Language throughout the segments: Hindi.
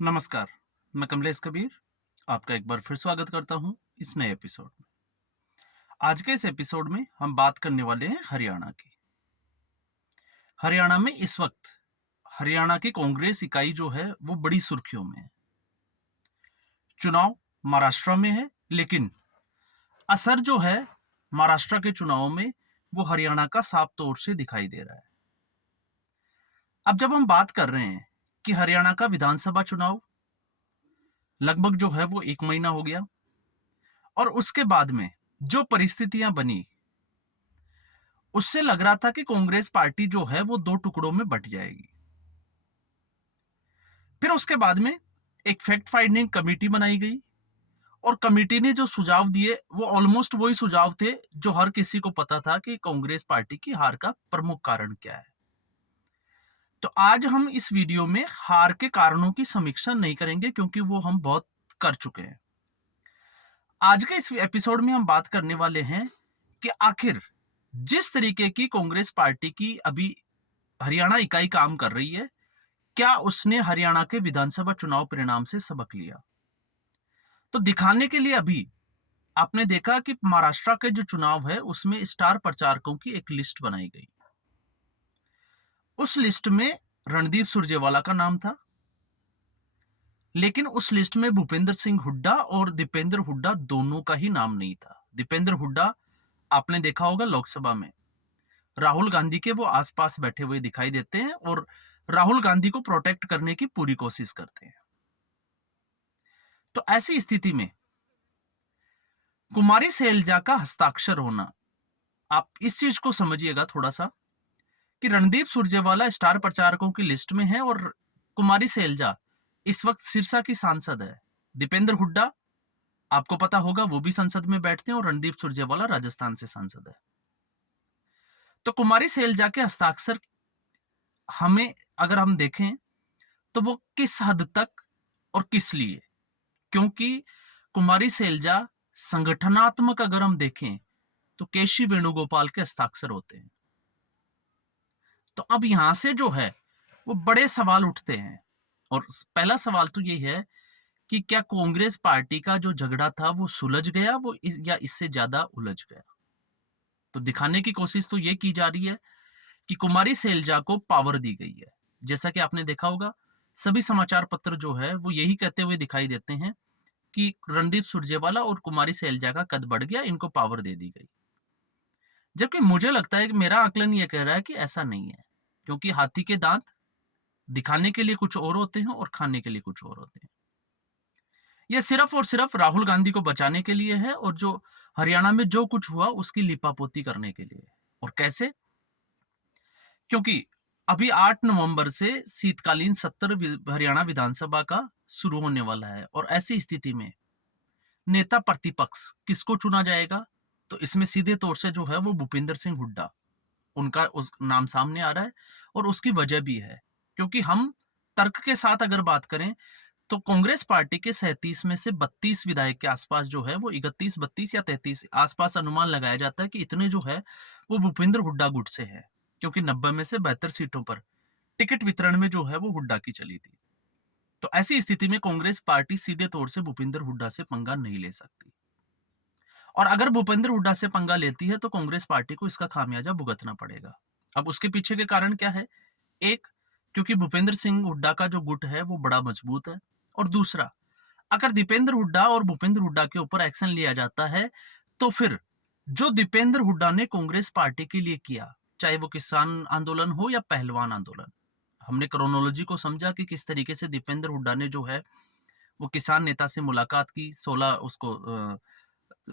नमस्कार, मैं कमलेश कबीर आपका एक बार फिर स्वागत करता हूं इस नए एपिसोड में। आज के इस एपिसोड में हम बात करने वाले हैं हरियाणा की। हरियाणा में इस वक्त हरियाणा की कांग्रेस इकाई जो है वो बड़ी सुर्खियों में है। चुनाव महाराष्ट्र में है, लेकिन असर जो है महाराष्ट्र के चुनाव में वो हरियाणा का साफ तौर से दिखाई दे रहा है। अब जब हम बात कर रहे हैं कि हरियाणा का विधानसभा चुनाव लगभग जो है वो 1 महीना हो गया और उसके बाद में जो परिस्थितियां बनी, उससे लग रहा था कि कांग्रेस पार्टी जो है वो दो टुकड़ों में बंट जाएगी। फिर उसके बाद में एक फैक्ट फाइंडिंग कमेटी बनाई गई और कमेटी ने जो सुझाव दिए वो ऑलमोस्ट वही सुझाव थे जो हर किसी को पता था कि कांग्रेस पार्टी की हार का प्रमुख कारण क्या है। तो आज हम इस वीडियो में हार के कारणों की समीक्षा नहीं करेंगे, क्योंकि वो हम बहुत कर चुके हैं। आज के इस एपिसोड में हम बात करने वाले हैं कि आखिर जिस तरीके की कांग्रेस पार्टी की अभी हरियाणा इकाई काम कर रही है, क्या उसने हरियाणा के विधानसभा चुनाव परिणाम से सबक लिया। तो दिखाने के लिए अभी आपने देखा कि महाराष्ट्र के जो चुनाव है उसमें स्टार प्रचारकों की एक लिस्ट बनाई गई। उस लिस्ट में रणदीप सुरजेवाला का नाम था, लेकिन उस लिस्ट में भूपेंद्र सिंह हुड्डा और दीपेंद्र हुड्डा दोनों का ही नाम नहीं था। दीपेंद्र हुड्डा आपने देखा होगा लोकसभा में राहुल गांधी के वो आसपास बैठे हुए दिखाई देते हैं और राहुल गांधी को प्रोटेक्ट करने की पूरी कोशिश करते हैं। तो ऐसी स्थिति में कुमारी सैलजा का हस्ताक्षर होना, आप इस चीज को समझिएगा थोड़ा सा कि रणदीप सुरजेवाला स्टार प्रचारकों की लिस्ट में है और कुमारी सैलजा इस वक्त सिरसा की सांसद है। दीपेंद्र हुड्डा आपको पता होगा वो भी संसद में बैठते हैं और रणदीप सुरजेवाला राजस्थान से सांसद है। तो कुमारी सैलजा के हस्ताक्षर हमें अगर हम देखें तो वो किस हद तक और किस लिए, क्योंकि कुमारी सैलजा संगठनात्मक अगर हम देखें तो केसी वेणुगोपाल के हस्ताक्षर होते हैं। तो अब यहां से जो है वो बड़े सवाल उठते हैं और पहला सवाल तो ये है कि क्या कांग्रेस पार्टी का जो झगड़ा था वो सुलझ गया या इससे ज्यादा उलझ गया। तो दिखाने की कोशिश तो ये की जा रही है कि कुमारी सैलजा को पावर दी गई है। जैसा कि आपने देखा होगा सभी समाचार पत्र जो है वो यही कहते हुए दिखाई देते हैं कि रणदीप सुरजेवाला और कुमारी सैलजा का कद बढ़ गया, इनको पावर दे दी गई। जबकि मुझे लगता है कि मेरा आकलन ये कह रहा है कि ऐसा नहीं है, क्योंकि हाथी के दांत दिखाने के लिए कुछ और होते हैं और खाने के लिए कुछ और होते हैं। ये सिर्फ और सिर्फ राहुल गांधी को बचाने के लिए है और जो हरियाणा में जो कुछ हुआ उसकी लिपापोती करने के लिए। और कैसे? क्योंकि अभी 8 नवंबर से शीतकालीन सत्र हरियाणा विधानसभा का शुरू होने वाला है और ऐसी स्थिति में नेता प्रतिपक्ष किसको चुना जाएगा, तो इसमें सीधे तौर से जो है वो भूपेंद्र सिंह हुड्डा, उनका उस नाम सामने आ रहा है। और उसकी वजह भी है, क्योंकि हम तर्क के साथ अगर बात करें तो कांग्रेस पार्टी के 37 में से 32 विधायक के आसपास जो है वो 31, 32 या 33 आसपास अनुमान लगाया जाता है कि इतने जो है वो भूपेंद्र हुड्डा गुट से है, क्योंकि 90 में से 72 सीटों पर टिकट वितरण में जो है वो हुड्डा की चली थी। तो ऐसी स्थिति में कांग्रेस पार्टी सीधे तौर से भूपेंद्र हुड्डा से पंगा नहीं ले सकती, और अगर भूपेंद्र हुड्डा से पंगा लेती है तो कांग्रेस पार्टी को इसका खामियाजा भुगतना पड़ेगा। अब उसके पीछे के कारण क्या है? एक, क्योंकि भूपेंद्र सिंह हुड्डा का जो गुट है वो बड़ा मजबूत है, और दूसरा, अगर दीपेंद्र हुड्डा और भूपेंद्र हुड्डा के ऊपर एक्शन लिया जाता है तो फिर जो दीपेंद्र हुड्डा ने कांग्रेस पार्टी के लिए किया, चाहे वो किसान आंदोलन हो या पहलवान आंदोलन, हमने क्रोनोलॉजी को समझा कि किस तरीके से दीपेंद्र हुड्डा ने जो है वो किसान नेता से मुलाकात की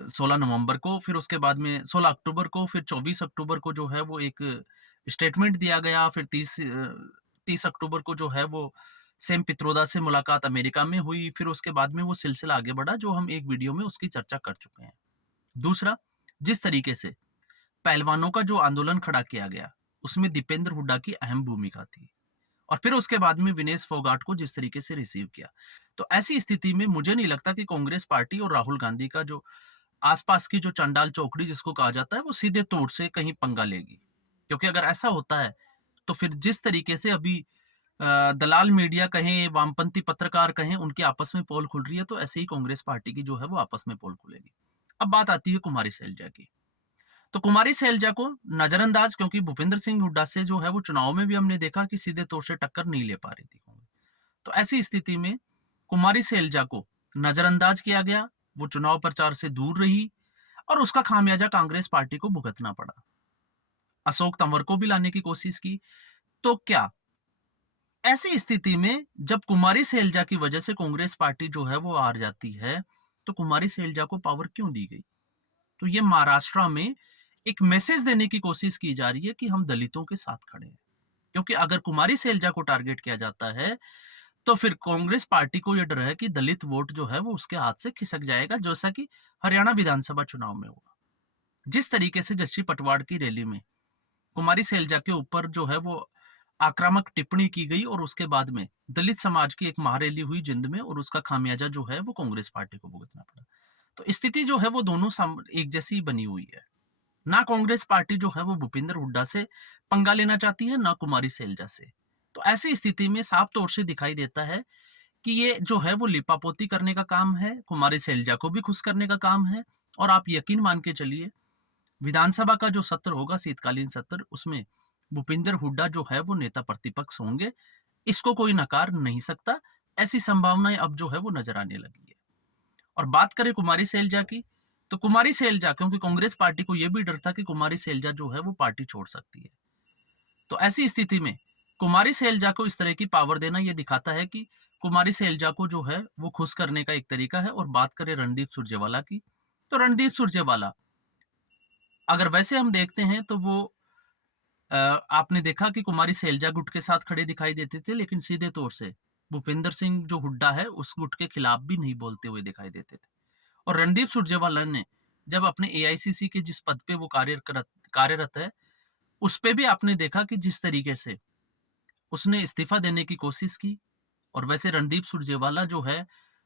16 नवंबर को, फिर उसके बाद में 16 अक्टूबर को, फिर 24 अक्टूबर को जो है वो एक स्टेटमेंट दिया गया, फिर 30 अक्टूबर को जो है वो सेम पित्रोदा से मुलाकात अमेरिका में हुई, फिर उसके बाद में वो सिलसिला आगे बढ़ा जो हम एक वीडियो में उसकी चर्चा कर चुके हैं। दूसरा, जिस तरीके से पहलवानों का जो आंदोलन खड़ा किया गया उसमें दीपेंद्र हुड्डा की अहम भूमिका थी, और फिर उसके बाद में विनेश फोगाट को जिस तरीके से रिसीव किया। तो ऐसी स्थिति में मुझे नहीं लगता कि कांग्रेस पार्टी और राहुल गांधी का जो आसपास की जो चंडाल चौकड़ी जिसको कहा जाता है वो सीधे तौर से कहीं पंगा लेगी, क्योंकि अगर ऐसा होता है तो फिर जिस तरीके से अभी दलाल मीडिया कहें, वामपंथी पत्रकार कहें, उनकी आपस में पोल खुल रही है, तो ऐसे ही कांग्रेस पार्टी की जो है वो आपस में पोल खुलेगी। अब बात आती है कुमारी शैलजा की। तो कुमारी शैलजा को नजरअंदाज, क्योंकि भूपेंद्र सिंह हुड्डा से जो है वो चुनाव में भी हमने देखा कि सीधे तौर से टक्कर नहीं ले पा रही थी कांग्रेस। तो ऐसी स्थिति में कुमारी शैलजा को नजरअंदाज किया गया, वो चुनाव प्रचार से दूर रही और उसका खामियाजा कांग्रेस पार्टी को भुगतना पड़ा। अशोक तंवर को भी लाने की कोशिश की। तो क्या ऐसी स्थिति में जब कुमारी शैलजा की वजह से कांग्रेस पार्टी जो है वो हार जाती है, तो कुमारी शैलजा को पावर क्यों दी गई? तो ये महाराष्ट्र में एक मैसेज देने की कोशिश की जा रही है कि हम दलितों के साथ खड़े हैं। क्योंकि अगर कुमारी शैलजा को टारगेट किया जाता है, तो फिर कांग्रेस पार्टी को ये डर है कि दलित वोट जो है वो उसके हाथ से खिसक जाएगा, जैसा कि हरियाणा विधानसभा चुनाव में हुआ। जिस तरीके से जस्सी पटवाड़ की रैली में कुमारी शैलजा के ऊपर जो है वो आक्रामक टिप्पणी की गई और उसके बाद में दलित समाज की एक महारैली हुई जिंद में और उसका खामियाजा जो है वो कांग्रेस पार्टी को भुगतना पड़ा। तो स्थिति जो है वो दोनों एक जैसी बनी हुई है। ना कांग्रेस पार्टी जो है वो भूपेंद्र हुड्डा से पंगा लेना चाहती है, ना कुमारी शैलजा से। तो ऐसी स्थिति में साफ तौर से दिखाई देता है कि ये जो है वो लिपापोती करने का काम है, कुमारी शैलजा को भी खुश करने का काम है। और आप यकीन मान के चलिए, विधानसभा का जो सत्र होगा, शीतकालीन सत्र, उसमें भूपेंद्र हुड्डा जो है वो नेता प्रतिपक्ष होंगे। इसको कोई नकार नहीं सकता। ऐसी संभावनाएं अब जो है वो नजर आने लगी है। और बात करें कुमारी शैलजा की, तो कुमारी शैलजा, क्योंकि कांग्रेस पार्टी को यह भी डर था कि कुमारी शैलजा जो है वो पार्टी छोड़ सकती है, तो ऐसी स्थिति में कुमारी शैलजा को इस तरह की पावर देना यह दिखाता है कि कुमारी शैलजा को जो है वो खुश करने का एक तरीका है। और बात करें रणदीप सुरजेवाला की, तो रणदीप सुरजेवाला, अगर वैसे हम देखते हैं तो वो आपने देखा कि कुमारी शैलजा गुट के साथ खड़े दिखाई देते थे, लेकिन सीधे तौर से भूपेंद्र सिंह जो हुड्डा है उस गुट के खिलाफ भी नहीं बोलते हुए दिखाई देते थे। और रणदीप सुरजेवाला ने जब अपने एआईसीसी के जिस पद पे वो कार्यरत है, उस पे भी आपने देखा कि जिस तरीके से उसने इस्तीफा देने की कोशिश की। और वैसे रणदीप सुरजेवाला जो है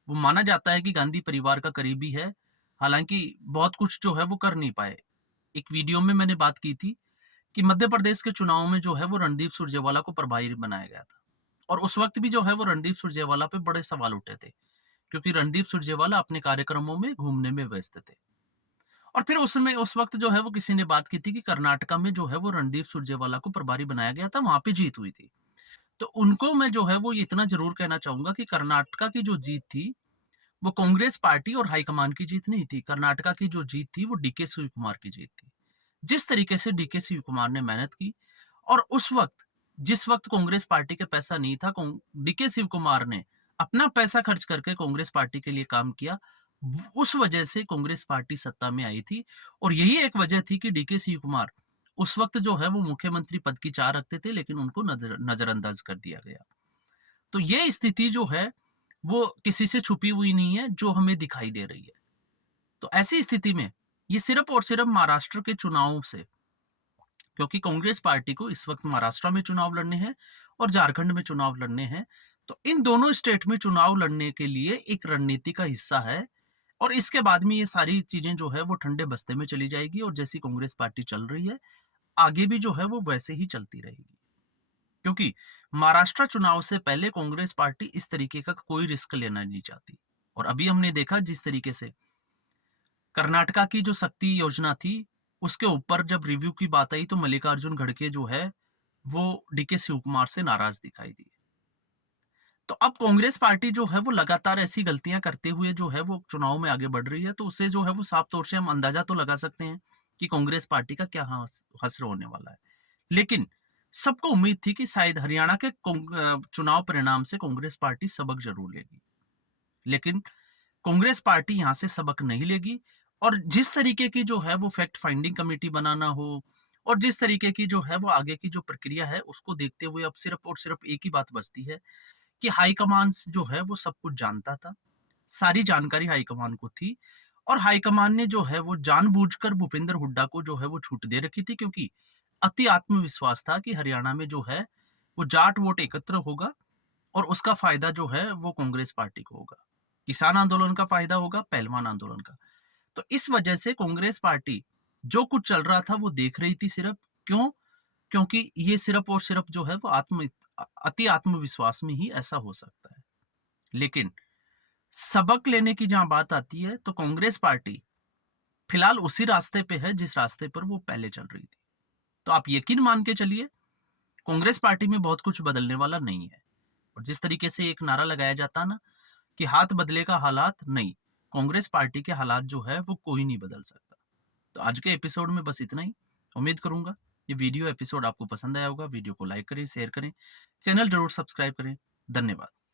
वो माना जाता है कि गांधी परिवार का करीबी है, हालांकि बहुत कुछ जो है वो कर नहीं पाए। एक वीडियो में मैंने बात की थी कि मध्य प्रदेश के चुनाव में जो है वो रणदीप सुरजेवाला को प्रभारी बनाया गया था और उस वक्त भी जो है वो रणदीप सुरजेवाला पे बड़े सवाल उठे थे, क्योंकि रणदीप सुरजेवाला अपने कार्यक्रमों में घूमने में व्यस्त थे। और फिर उसमें उस वक्त जो है वो किसी ने बात की थी कि कर्नाटका में जो है वो रणदीप सुरजेवाला को प्रभारी बनाया गया था, वहां पे जीत हुई थी। तो उनको मैं जो है वो इतना जरूर कहना चाहूंगा कि कर्नाटका की जो जीत थी वो कांग्रेस पार्टी और हाईकमान की जीत नहीं थी। कर्नाटका की जो जीत थी वो डीके शिव कुमार की जीत थी। जिस तरीके से डीके शिव कुमार ने मेहनत की और उस वक्त, जिस वक्त कांग्रेस पार्टी के पैसा नहीं था, डीके शिव कुमार ने अपना पैसा खर्च करके कांग्रेस पार्टी के लिए काम किया। उस वजह से कांग्रेस पार्टी सत्ता में आई थी। और यही एक वजह थी कि डीके शिव कुमार उस वक्त जो है वो मुख्यमंत्री पद की चाह रखते थे, लेकिन उनको नजरअंदाज कर दिया गया। तो ये स्थिति जो है वो किसी से छुपी हुई नहीं है, जो हमें दिखाई दे रही है। तो ऐसी स्थिति में ये सिर्फ और सिर्फ महाराष्ट्र के चुनावों से, क्योंकि कांग्रेस पार्टी को इस वक्त महाराष्ट्र में चुनाव लड़ने हैं और झारखंड में चुनाव लड़ने हैं, तो इन दोनों स्टेट में चुनाव लड़ने के लिए एक रणनीति का हिस्सा है। और इसके बाद में ये सारी चीजें जो है वो ठंडे बस्ते में चली जाएगी और जैसी कांग्रेस पार्टी चल रही है आगे भी जो है वो वैसे ही चलती रहेगी। क्योंकि महाराष्ट्र चुनाव से पहले कांग्रेस पार्टी इस तरीके का कोई रिस्क लेना नहीं चाहती। और अभी हमने देखा जिस तरीके से कर्नाटका की जो शक्ति योजना थी उसके ऊपर जब रिव्यू की बात आई, तो मल्लिकार्जुन खड़गे जो है वो डीके शिव कुमार से नाराज दिखाई दिए। तो अब कांग्रेस पार्टी जो है वो लगातार ऐसी गलतियां करते हुए जो है वो चुनाव में आगे बढ़ रही है, तो उससे जो है वो साफ तौर से हम अंदाजा तो लगा सकते हैं कि कांग्रेस पार्टी का क्या हश्र होने वाला है। लेकिन सबको उम्मीद थी कि शायद हरियाणा के चुनाव परिणाम से कांग्रेस पार्टी सबक जरूर लेगी, लेकिन कांग्रेस पार्टी यहां से सबक नहीं लेगी। और जिस तरीके की जो है वो फैक्ट फाइंडिंग कमेटी बनाना हो और जिस तरीके की जो है वो आगे की जो प्रक्रिया है उसको देखते हुए अब सिर्फ और सिर्फ एक ही बात बचती है कि हाईकमान जो है वो सब कुछ जानता था। सारी जानकारी हाईकमान को थी और हाईकमान ने जो है वो जानबूझकर भूपेंद्र हुड्डा को जो है वो छूट दे रखी थी, क्योंकि अति आत्मविश्वास था कि हरियाणा में जो है वो जाट वोट एकत्र होगा और उसका फायदा जो है वो कांग्रेस पार्टी को होगा, किसान आंदोलन का फायदा होगा, पहलवान आंदोलन का। तो इस वजह से कांग्रेस पार्टी जो कुछ चल रहा था वो देख रही थी सिर्फ। क्यों? क्योंकि ये सिर्फ और सिर्फ जो है वो अति आत्मविश्वास में ही ऐसा हो सकता है। लेकिन सबक लेने की जहाँ बात आती है तो कांग्रेस पार्टी फिलहाल उसी रास्ते पे है जिस रास्ते पर वो पहले चल रही थी। तो आप यकीन मान के चलिए, कांग्रेस पार्टी में बहुत कुछ बदलने वाला नहीं है। और जिस तरीके से एक नारा लगाया जाता है ना कि हाथ बदलेगा हालात, नहीं, कांग्रेस पार्टी के हालात जो है वो कोई नहीं बदल सकता। तो आज के एपिसोड में बस इतना ही। उम्मीद करूंगा ये वीडियो एपिसोड आपको पसंद आया होगा। वीडियो को लाइक करें, शेयर करें, चैनल जरूर सब्सक्राइब करें। धन्यवाद।